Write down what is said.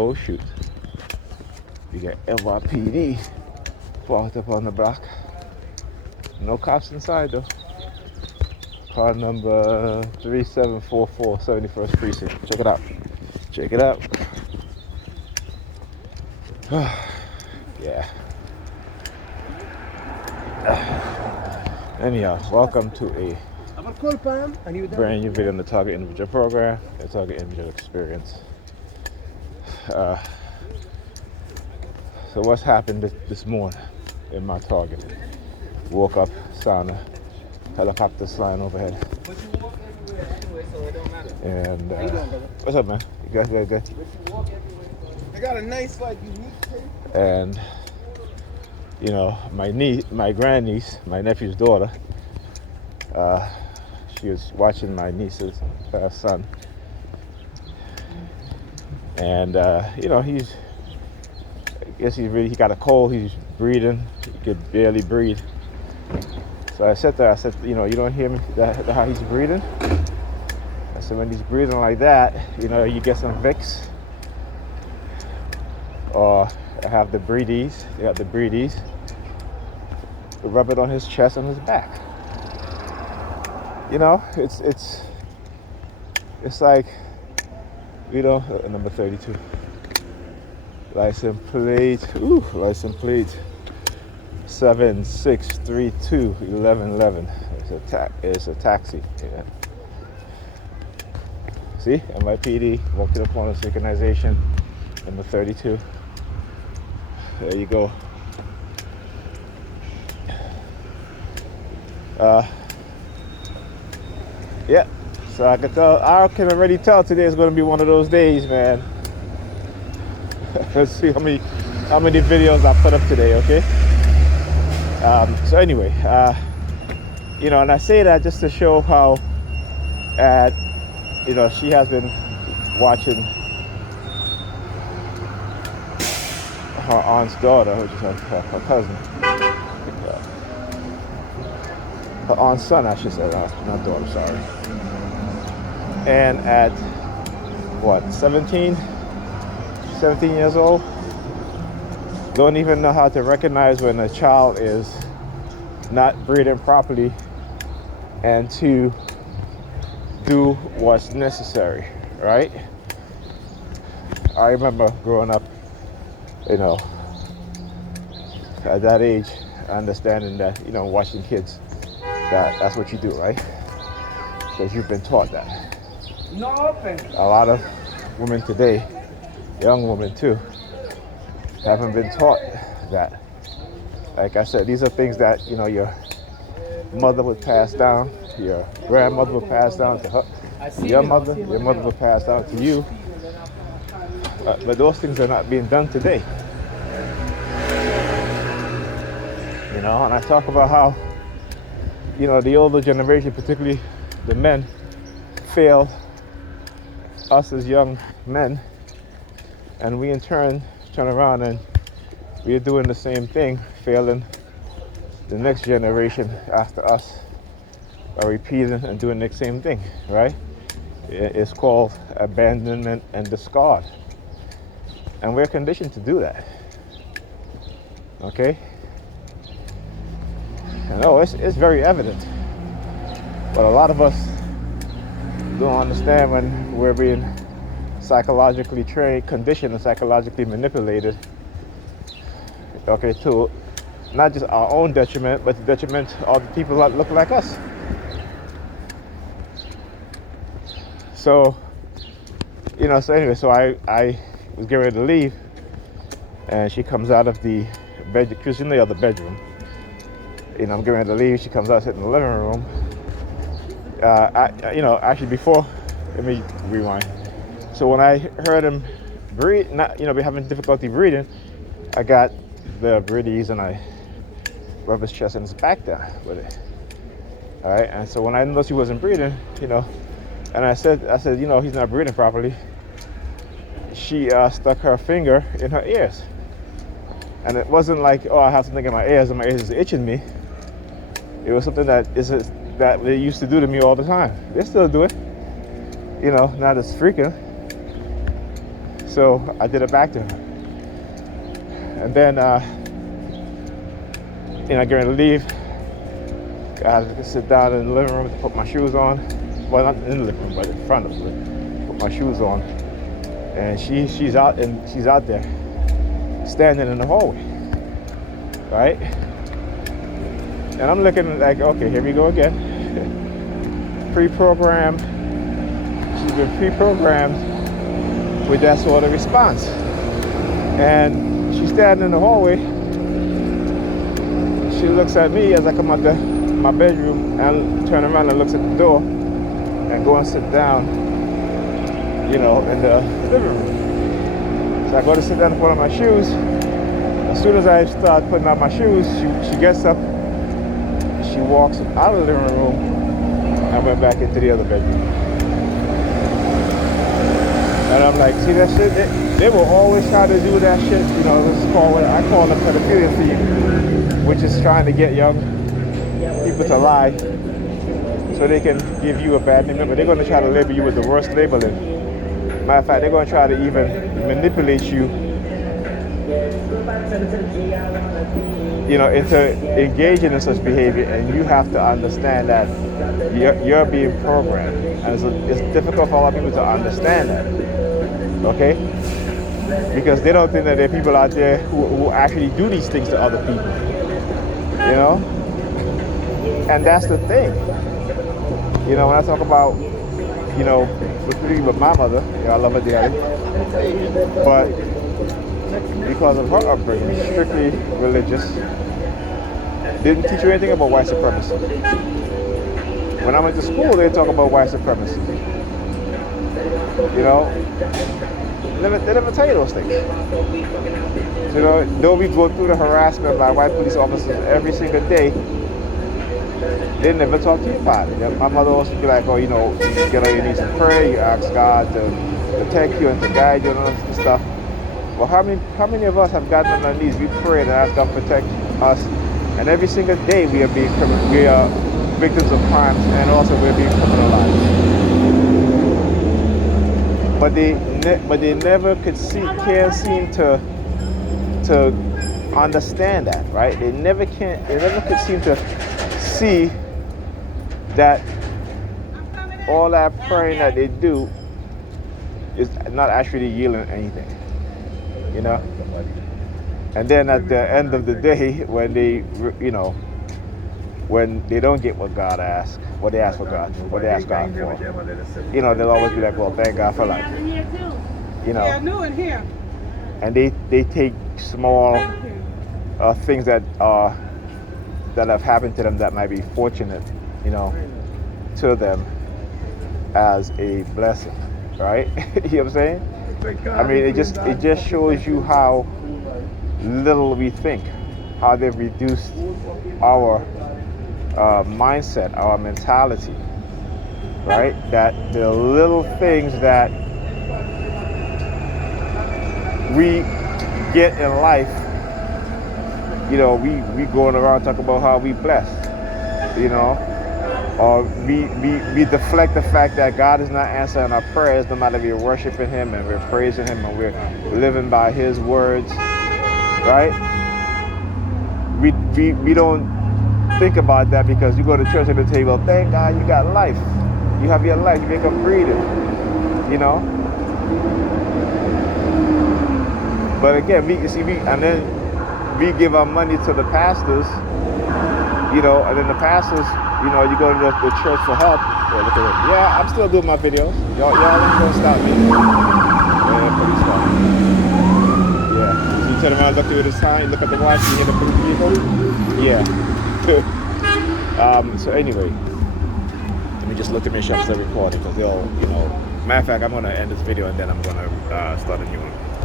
Oh shoot. You got NYPD parked up on the block. No cops inside though. Car number 3744, 71st Precinct. Check it out. Check it out. Yeah. Anyhow, welcome to a brand new video on the Target Individual Program, the Target Individual Experience. So what's happened this morning in my Target? Woke up, sauna, helicopters flying overhead. And what's up, man? You guys good? I got a nice, like, unique tape. And you know, my grandniece, my nephew's daughter, she was watching my niece's son, and you know, I guess he got a cold. He's breathing. He could barely breathe. So I said to her, you know, you don't hear me how he's breathing? I said, when he's breathing like that, you know, you get some Vicks, or have the Breathe Ease. They got the Breathe Ease. Rub it on his chest and his back. You know, it's like, you know, number 32. License plate 76321111. It's a taxi. Yeah. See, NYPD, walk to the point of synchronization, number 32. There you go. Yeah, so I can already tell today is going to be one of those days, man. Let's see how many videos I put up today, okay? So anyway, you know, and I say that just to show how, you know, she has been watching her aunt's daughter, which is her cousin. Her aunt's son, I should say, not daughter, sorry. And at, what, 17 years old, don't even know how to recognize when a child is not breathing properly and to do what's necessary, right? I remember growing up, you know, at that age, understanding that, you know, watching kids, that's what you do, right? Because you've been taught that. A lot of women today, young women too, haven't been taught that. Like I said, these are things that, you know, your mother would pass down, your grandmother would pass down to her, your mother would pass down to you. But those things are not being done today. You know, and I talk about how, you know, the older generation, particularly the men, fail us as young men, and we in turn turn around and we're doing the same thing, failing the next generation after us by repeating and doing the same thing, right? It's called abandonment and discard, and we're conditioned to do that. Okay? And it's very evident, but a lot of us don't understand when we're being psychologically trained, conditioned, and psychologically manipulated. Okay, to not just our own detriment, but the detriment of the people that look like us. So, you know, so anyway, so I was getting ready to leave, and she comes out of the bedroom, because she's in the other bedroom. You know, I'm getting ready to leave. She comes out, sitting in the living room. You know, actually before, let me rewind. So when I heard him breathe, be having difficulty breathing, I got the Breathe Ease and I rubbed his chest and his back down with it. All right, and so when I noticed he wasn't breathing, you know, and I said, you know, he's not breathing properly. She stuck her finger in her ears, and it wasn't like, oh, I have something in my ears and my ears is itching me. It was something that they used to do to me all the time. They still do it, you know, not as frequent. So I did it back to her. And then, getting ready to leave. I had to sit down in the living room to put my shoes on. Well, not in the living room, but in front of it. Put my shoes on. And she's out there, standing in the hallway, right? And I'm looking like, okay, here we go again. Pre-programmed. She's been pre-programmed with that sort of response. And she's standing in the hallway. She looks at me as I come out my bedroom and turn around and looks at the door and go and sit down, in the living room. So I go to sit down and put on my shoes. As soon as I start putting on my shoes, she gets up, she walks out of the living room and went back into the other bedroom. And I'm like, see that shit? They will always try to do that shit. I call it pedophilia theme, which is trying to get young people to lie so they can give you a bad name. But they're going to try to label you with the worst labeling. Matter of fact, they're going to try to even manipulate you, into engaging in such behavior, and you have to understand that you're being programmed. And it's difficult for a lot of people to understand that, okay? Because they don't think that there are people out there who actually do these things to other people, And that's the thing. When I talk about, particularly with my mother, I love her dearly, but because of her upbringing, strictly religious, didn't teach you anything about white supremacy. When I went to school, they talk about white supremacy. They never tell you those things. Though we go through the harassment by white police officers every single day, they never talk to you about it. My mother always be like, you get on your knees and pray, you ask God to protect you and to guide you and all this stuff. Well, how many of us have gotten on our knees, we prayed and asked God to protect us, and every single day we are victims of crimes, and also we're being criminalized. But they never can't seem to understand that, right? They never could seem to see that all that praying that they do is not actually yielding anything, And then at the end of the day, when they don't get what God asks, what they ask for God, what they ask God for, they'll always be like, well, thank God for life. Yeah, new in here. And they take small things that have happened to them that might be fortunate, to them as a blessing, right? You know what I'm saying? I mean, it just shows you how little we think, how they've reduced our mindset, our mentality, right? That the little things that we get in life, we going around talking about how we blessed, or we deflect the fact that God is not answering our prayers, no matter we're worshiping Him and we're praising Him and we're living by His words, right? We don't think about that because you go to church at the table, thank God you got life. You have your life, you make up breathing, But again, we give our money to the pastors, and then the pasters, you go to the church for help. Yeah, look at it. Yeah, I'm still doing my videos. Y'all ain't gonna stop me. Yeah, pretty stop. Yeah. So you turn around, look through the sign, look at the watch, you hear the police vehicle? Yeah. So anyway, let me just look to make sure I'm still recording because they'll, matter of fact, I'm gonna end this video and then I'm gonna start a new one.